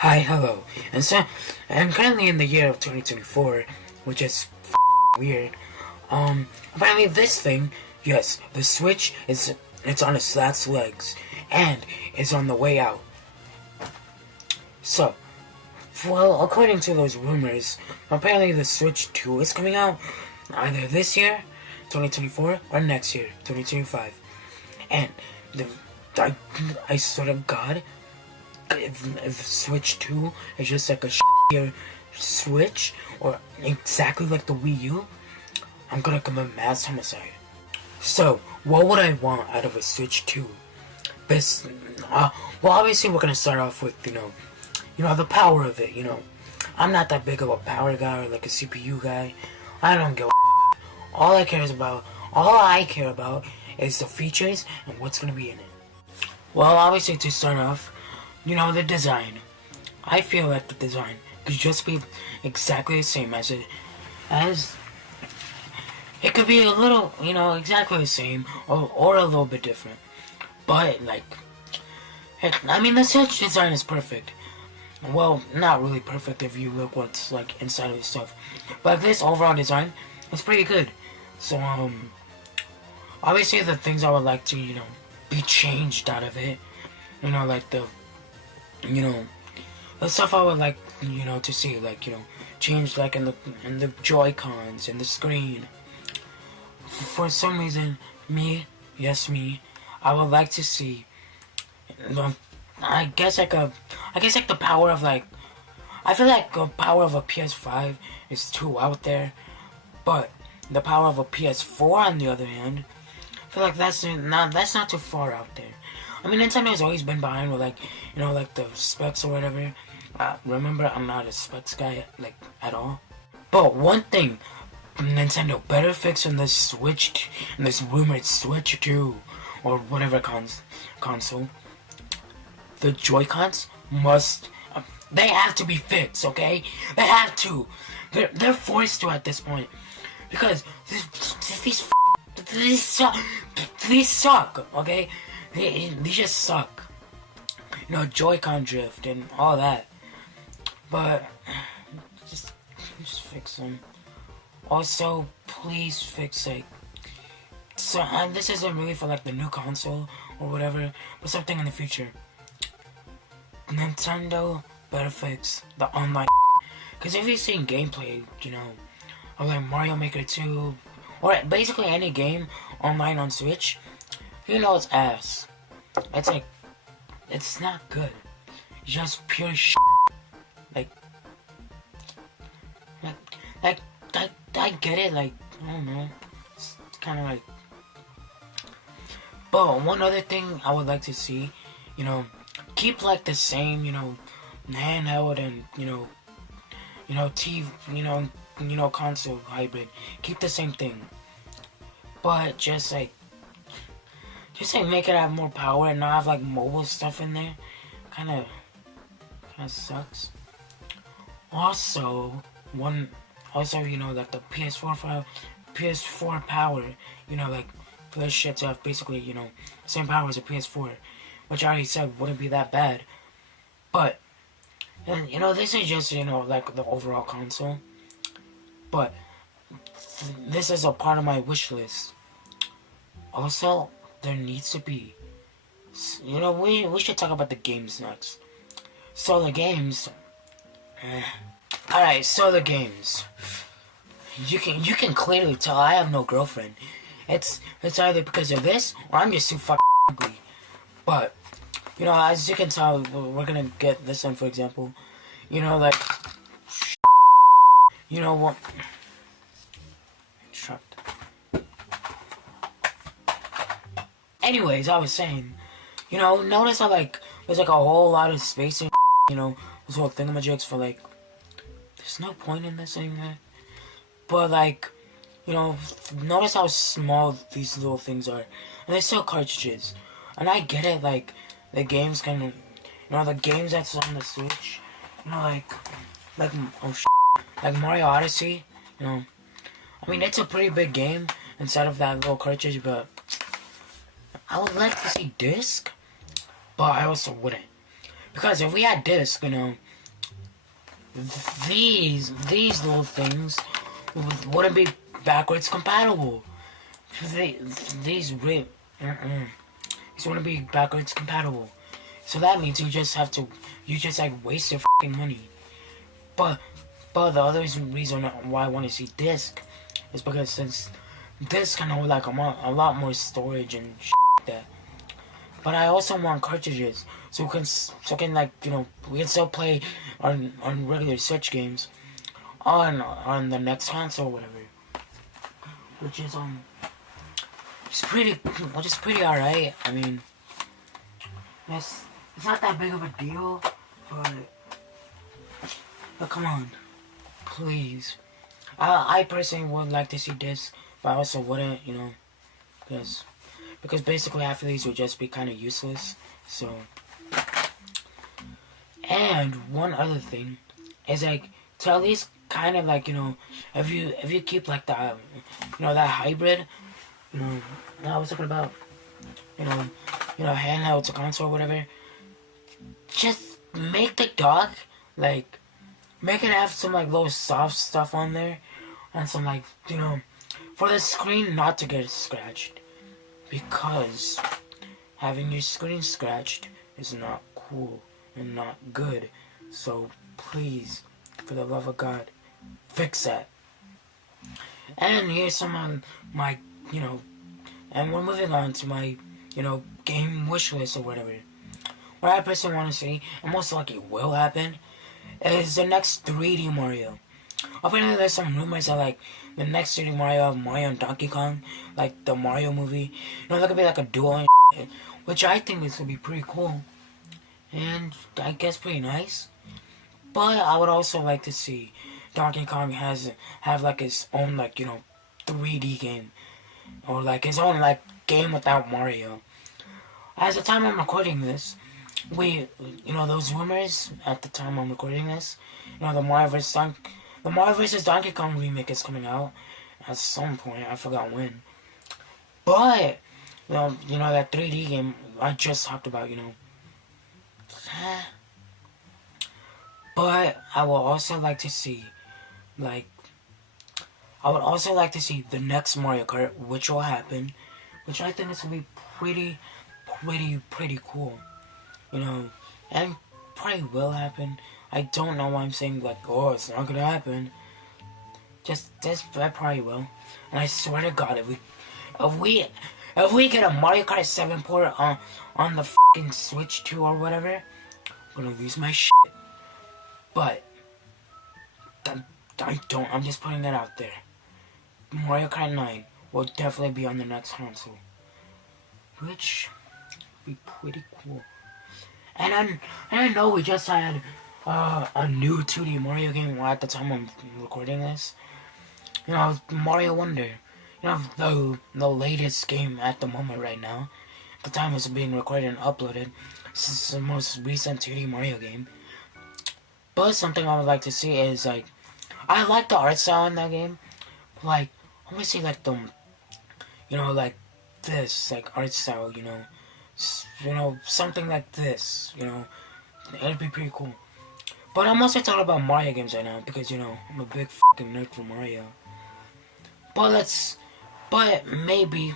Hi, hello, and so I'm currently in the year of 2024, which is weird. Apparently this thing, yes, the Switch it's on its last legs, and is on the way out. So, well, according to those rumors, apparently the Switch 2 is coming out either this year, 2024, or next year, 2025. And I swear to God, if Switch 2 is just like a shittier Switch, or exactly like the Wii U, I'm gonna commit mass homicide. So, what would I want out of a Switch 2? This, well, obviously we're gonna start off with, the power of it, I'm not that big of a power guy or like a CPU guy. I don't give a all I care about is the features and what's gonna be in it. Well, obviously to start off, the design. I feel like the design could just be exactly the same as it could be a little, exactly the same or a little bit different. But the Switch design is perfect. Well, not really perfect if you look what's like inside of the stuff. But this overall design is pretty good. So obviously the things I would like to, be changed out of it, like the stuff I would like, to see, changed like in the Joy-Cons and the screen. For some reason, me, I would like to see, I guess like the power of I feel like the power of a PS5 is too out there, but the power of a PS4 on the other hand, I feel like that's not too far out there. I mean, Nintendo has always been behind with the specs or whatever. Remember, I'm not a specs guy at all. But one thing Nintendo better fix in this rumored Switch 2 or whatever console. The Joy-Cons they have to be fixed, okay? They have to. They're forced to at this point because these suck, okay? They just suck. Joy-Con drift and all that. But just fix them. Also, please fix it. So this isn't really for the new console or whatever, but something in the future. Nintendo better fix the online. Because if you've seen gameplay, of Mario Maker 2, or basically any game online on Switch, it's ass. It's not good. It's just pure shit. I get it, I don't know. It's kind of But one other thing I would like to see, keep the same, handheld and, TV, console hybrid. Keep the same thing. But just make it have more power and not have mobile stuff in there. Kinda sucks. Also, the PS4 power, for this shit to have basically, same power as a PS4, which I already said wouldn't be that bad. But, this is just, the overall console. But, this is a part of my wish list. Also, there needs to be, we should talk about the games next. So the games, alright, so the games. You can clearly tell I have no girlfriend. It's either because of this or I'm just too fucking ugly. But as you can tell, we're gonna get this one for example. What? Anyways, I was saying, notice how there's a whole lot of space in, this whole thingamajigs for there's no point in this anymore. But notice how small these little things are, and they're still cartridges. And I get it, the games can, the games that's on the Switch, Mario Odyssey, it's a pretty big game inside of that little cartridge, but I would like to see disc, but I also wouldn't. Because if we had disc, these little things wouldn't be backwards compatible. These wouldn't be backwards compatible. So that means you just like waste your fucking money. But the other reason why I want to see disc is because since disc can hold like a lot more storage and shit like that. But I also want cartridges, so we can like, you know, we can still play on regular Switch games on the next console or whatever, which is pretty alright. I mean, it's not that big of a deal, but come on, please. I personally would like to see this, but I also wouldn't, you know, because basically half of these would just be kind of useless. So, and one other thing is like to at least kind of like, you know, if you keep like that, you know, that hybrid, you know, I was talking about, you know, handheld to console or whatever. Just make the dock like, make it have some like little soft stuff on there, and some like, you know, for the screen not to get scratched, because having your screen scratched is not cool and not good. So please, for the love of God, fix that. And here's some of my, you know, and we're moving on to my, you know, game wish list or whatever. What I personally want to see, and most likely will happen, is the next 3D Mario. Apparently there's some rumors that like the next 3D Mario and Donkey Kong, like the Mario movie, you know, that could be like a duel and shit, which I think this would be pretty cool, and I guess pretty nice. But I would also like to see Donkey Kong have like his own, like, you know, 3D game, or like his own like game without Mario. At the time I'm recording this, you know, those rumors at the time I'm recording this, you know, the Mario vs. Donkey Kong remake is coming out at some point. I forgot when. But you know that 3D game I just talked about, you know. But I would also like to see, like, the next Mario Kart, which will happen, which I think is gonna be pretty cool, you know, and probably will happen. I don't know why I'm saying like, oh, it's not gonna happen. That probably will. And I swear to God, if we get a Mario Kart 7 port on the fucking Switch 2 or whatever, I'm gonna lose my shit. But I'm just putting that out there. Mario Kart 9 will definitely be on the next console, which would be pretty cool. And I know we just had a new 2D Mario game at the time I'm recording this. You know, Mario Wonder. You know, the latest game at the moment right now. At the time it's being recorded and uploaded. This is the most recent 2D Mario game. But something I would like to see is like, I like the art style in that game. Like, I want to see like you know, like this, like art style, you know, something like this, you know, it'd be pretty cool. But I'm also talking about Mario games right now because, you know, I'm a big fucking nerd for Mario. But maybe,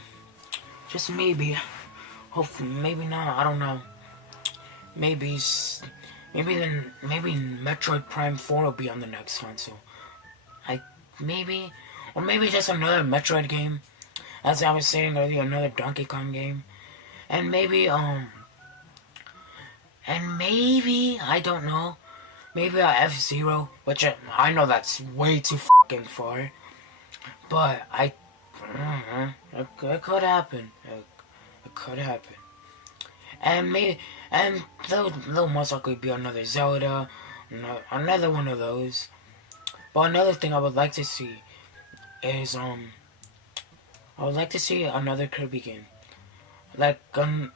just maybe, hopefully, maybe not, I don't know. Maybe Metroid Prime 4 will be on the next console. Or maybe just another Metroid game. As I was saying earlier, another Donkey Kong game. And maybe, I don't know, maybe a F-Zero, which I know that's way too fucking far. But it could happen. It could happen. And there'll most likely be another Zelda, another one of those. But another thing I would like to see is, I would like to see another Kirby game. Like,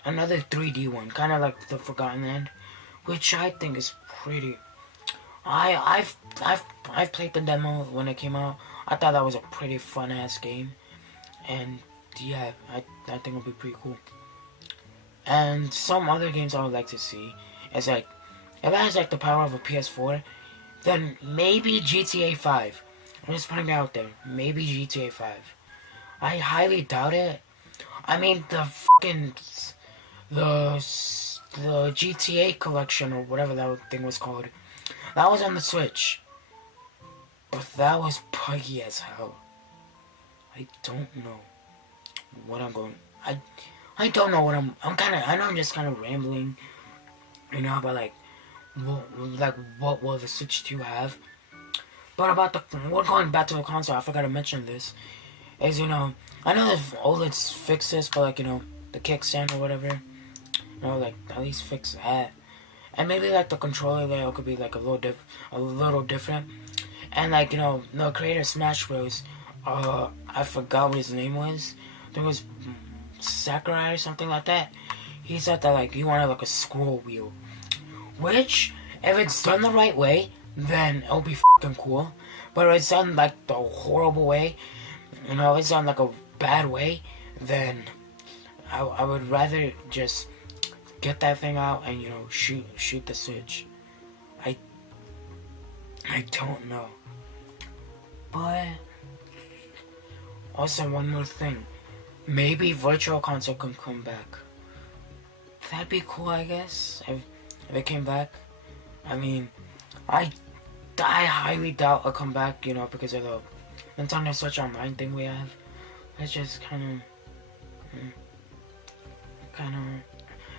another 3D one, kind of like the Forgotten Land, which I think is pretty. I've played the demo when it came out. I thought that was a pretty fun ass game, and yeah, I think it'll be pretty cool. And some other games I would like to see is like, if it has like the power of a PS4, then maybe GTA 5. I'm just putting it out there. Maybe GTA 5. I highly doubt it. I mean, the GTA collection or whatever that thing was called, that was on the Switch. But that was buggy as hell. I don't know what I'm going. I don't know what I'm kind of. I know I'm just kind of rambling, you know, about like what will the Switch 2 have? But about we're going back to the console. I forgot to mention this. Is, you know, I know that OLED's fix this, but like, you know, the kickstand or whatever, you know, like at least fix that. And maybe like the controller layout could be like a little different. And like, you know, the creator of Smash Bros. I forgot what his name was. I think it was Sakurai or something like that. He said that like he wanted like a scroll wheel, which if it's done the right way, then it'll be fucking cool. But if it's done like the horrible way, you know, if it's done like a bad way, then I would rather just get that thing out and, you know, shoot the Switch. I don't know. But also one more thing. Maybe Virtual Console can come back. That'd be cool, I guess, if it came back. I mean, I highly doubt it'll come back, you know, because of the Nintendo Switch Online thing we have. It's just kind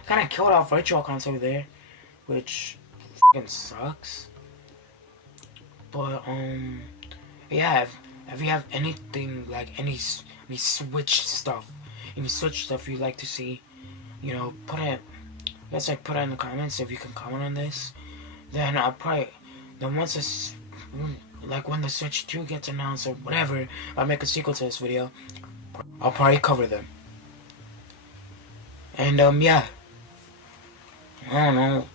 of killed our Virtual Console there, which fucking sucks. But yeah, if you have anything like any Switch stuff you'd like to see, you know, put it in the comments if you can comment on this. Then once this, like when the Switch 2 gets announced or whatever, I'll make a sequel to this video. I'll probably cover them. And yeah, I don't know.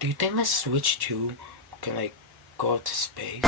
Do you think the Switch 2 can like go to space?